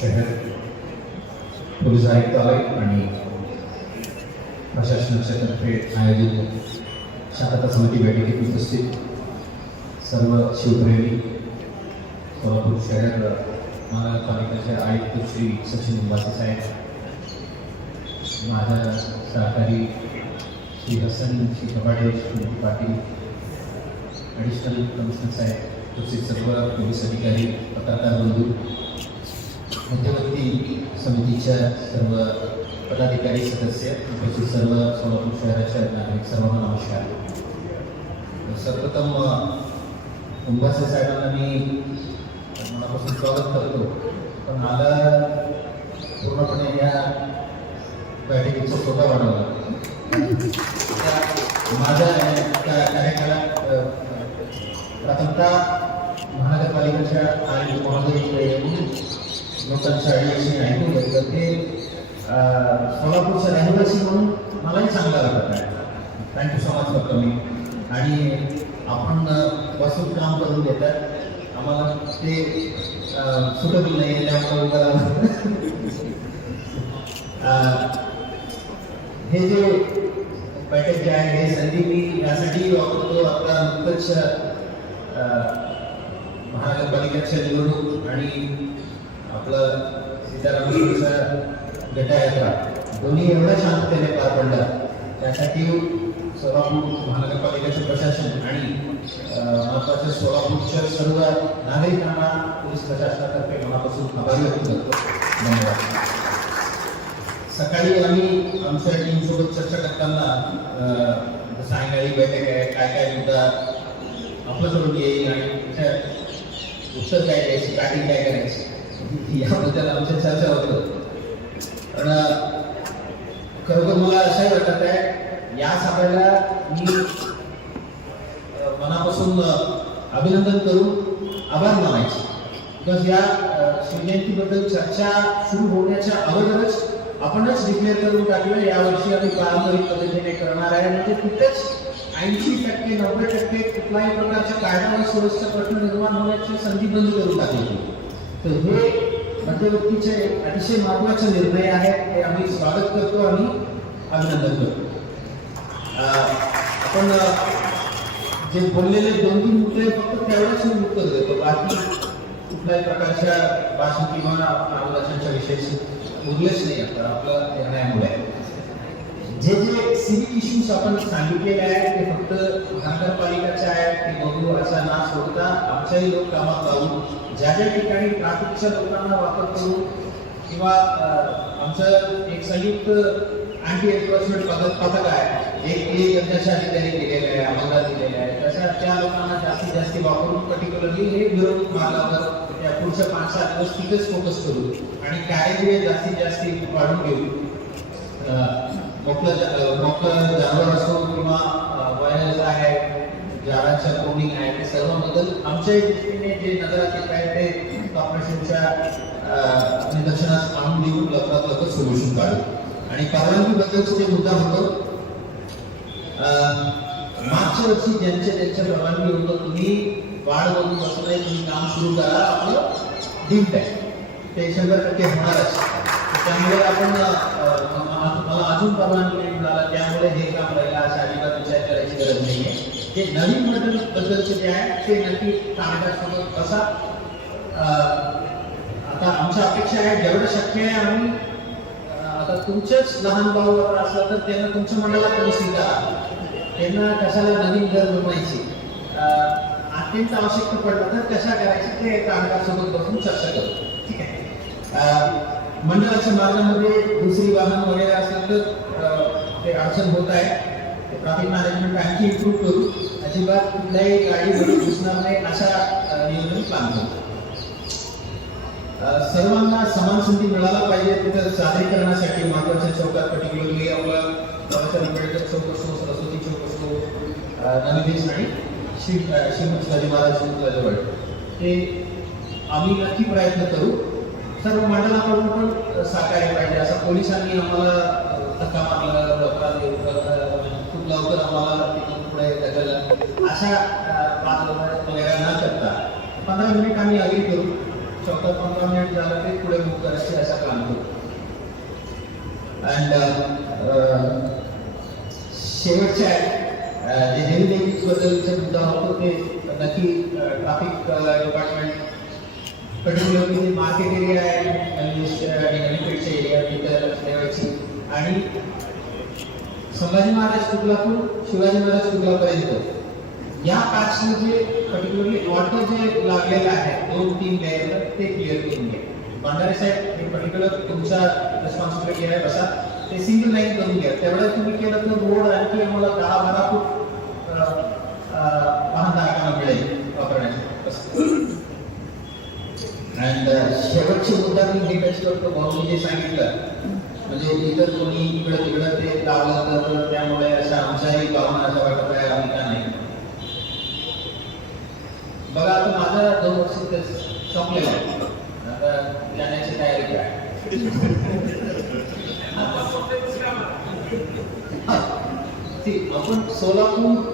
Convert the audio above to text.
शहर पोलीस आयुक्तालय आणि प्रशासनाच्या तर्फे आयोजित शांतता समिती बैठकीत उपस्थित सर्व शिवप्रेमी सोलापूर शहर महानगरपालिकेचे आयुक्त श्री सचिन निवासी साहेब, माझ्या सहकारी श्री हसन श्री कपाटे, श्री पाटील, ॲडिशनल कमिशनर साहेब, तसेच सर्व पोलीस अधिकारी, पत्रकार बंधू, मध्यवर्ती समितीच्या सर्व पदाधिकारी, सदस्य, तसेच सर्व सोलापूर शहराच्या नागरिक सर्वांना नमस्कार. सर्वप्रथम उंबासे साहेबांना मी मनापासून स्वागत करतो. पण मला पूर्णपणे या बैठकीचा स्वतः वाढवला. माझ्या कार्यकाळात प्रथमतः महानगरपालिकेच्या आणि महोदय लोकांच्या अडीअडचणी ऐकून घेतलं. ते सोलापूरचा रहिवासी म्हणून मलाही चांगला वाटत आहे. थँक्यू सो मच फक्त मी. आणि आपण बसून काम करून देतात, आम्हाला ते सुटेबल नाही आहे. त्यामुळे हे जे बैठक जे आहे हे संधी मी यासाठी वापरतो. आता नुकतंच महानगरपालिकेच्या निवडणूक आणि आपलं सीतारामचा गटायात्रा दोन्ही एवढ्या शांततेने पार पडला. त्यासाठी सोलापूर महानगरपालिकेचं प्रशासन आणि महत्त्वाच्या सोलापूरच्या सर्व नागरिकांना पोलीस प्रशासनातर्फे मनापासून आभारी व्यक्त करतो. धन्यवाद. सकाळी आम्ही आमच्या टीमसोबत चर्चा करताना सायंकाळी बैठक आहे, काय काय मुद्दा आपल्याकडून येईल आणि उत्तर काय द्यायची, बॅटिंग काय करायची याबद्दल आमच्या चर्चा होतं. पण खरोखर मला असंही वाटत आहे या सभेला मी मनापासून अभिनंदन करून आभार मानायचे. बिकॉज या शिवजयंतीबद्दल चर्चा सुरू होण्याच्या अगोदरच आपणच डिक्लेअर करून टाकलं यावर्षी आम्ही पारंपरिक पद्धतीने करणार आहे. म्हणजे तिथेच 80% 90% कुठल्याही प्रकारच्या कायदा व सुरक्षा प्रश्न निर्माण होण्याची संधी बंद करून टाकली. तर हे मध्यवर्तीचे अतिशय महत्त्वाचे निर्णय आहेत. ते आम्ही स्वागत करतो आणि अभिनंदन करतो. आपण जे बोललेले 2-3 मुद्दे फक्त तेवढ्याच मी उत्तर देतो. बाकी कुठल्याही प्रकारच्या भाषण किंवा आंदोलनाच्या विषयी उरलेच नाही. आता आपल्या निर्णयामुळे जे जे सिव्हिक इश्यूज आपण सांगितलेले आहेत ते फक्त महानगरपालिकेचे आहेत ते बघू असा ना सोडता आमच्याही लोक कामात लावून ज्या ज्या ठिकाणी ट्रॅफिकच्या लोकांना वापर करून किंवा आमचं एक संयुक्त अँटी एन्फोर्समेंट पथक आहे, एक त्यांच्या अधिकारी दिलेले आहे, आम्हाला दिलेले आहे. तशा त्या लोकांना जास्तीत जास्त वापरून पर्टिक्युलरली हे विरोध मार्गावर त्या पुढच्या 5-7 दिवस तिथेच फोकस करू आणि कायदे जास्तीत जास्त वाढून घेऊ. मोठं जानवर असो किंवा वायरस आहे, झाडांच्या कोडिंग आहे, ते सर्वांबद्दल आमच्या दृष्टीने जे नजरात येत आहे ते कॉर्पोरेशनच्या निदर्शनास आणून देऊन लवकरात लवकर सोल्युशन काढू. आणि परवानगीबद्दलचा जे मुद्दा होतो, मागच्या वर्षी ज्यांच्या परवानगी होतं तुम्ही वाढ बघून बसू नये, तुम्ही काम सुरू करा, आपलं डीम्ड आहे ते 100% होणारच. त्यामुळे आपण मला अजून परवानगी नाही मिळाला त्यामुळे हे काम राहिलं अशा अजिबात विचार करायची गरज नाही आहे. ते नवीन मॉडेल बद्दलचे जे आहे ते नक्की ठाणेदारसोबत कसा आता आमच्या अपेक्षा आहे जेवढं शक्य आहे आम्ही आता तुमचेच लहान भाऊ असलं तर त्यांना तुमच्या मंडळात तुम्ही स्वीकारा. त्यांना कशाला नवीन घर बनवायची, अत्यंत आवश्यकता पडलं तर कशा करायची ते ठाणेदारसोबत बसून चर्चा करू. ठीक आहे. मंडळाच्या मार्गामध्ये दुसरी वाहन वगैरे असलं तर ते अडचण होत आहे. ट्रॅफिक मॅनेजमेंट आणखी इम्प्रूव्ह करू. अजिबात कुठल्याही गाडी घुसणार नाही अशा नियोजन प्लॅन करू. सर्वांना समान संधी मिळायला पाहिजे. तिथं सादरीकरणासाठी महत्वाच्या चौकात पर्टिक्युलरली आपला बाबासाहेब आंबेडकर चौक असो, सरस्वती चौक असो, नवी देश आणि श्रीमंत शिवाजी महाराज जवळ ते आम्ही नक्की प्रयत्न करू. सर्व मंडळाकडून पण सहकार्य पाहिजे. असं पोलिसांनी आम्हाला धक्का मारला, खूप लवकर आम्हाला तिथून पुढे ढकललं अशा बात वगैरे न करता 15 मिनिट आम्ही अग्री करू. 14-15 मिनिट झालं ते पुढे मूव करायचे असा प्लॅन होतो. अँड शेवटच्या जे हेल्थ बद्दलचा मुद्दा होतो ते नक्की traffic department particularly market area आहे आणि बेनिफिटचे एरिया तिथे लक्ष ठेवायची आणि संभाजी महाराज कुर्लातून शिवाजी महाराज कुर्लापर्यंत या पॅचने जे पर्टिक्युलरली वॉटर जे लागलेलं आहे 2-3 लेअर ते क्लिअर करून घ्या. भंडारे साहेब हे पर्टिक्युलर तुमचा रिस्पॉन्सिबिलिटी आहे बसा ते सिंगल लाईन करून घ्या. तेवढं तुम्ही केलं तर रोड आणखी आम्हाला 10-12 फूट वाहनधारकांना मिळेल वापरण्यासाठी. अँड शेवटचे मुद्दा मी डिटेल्स करतो भाऊनी जे सांगितलं म्हणजे इतर कोणी इकडं तिकडं ते लावलं तर त्यामुळे असं आमच्याही भावना असं वाटत आहे आम्ही का नाही. बघा आता माझा 2 वर्ष ते संपलेला आहे. आता जाण्याची तयारी काय आपण सोलापूर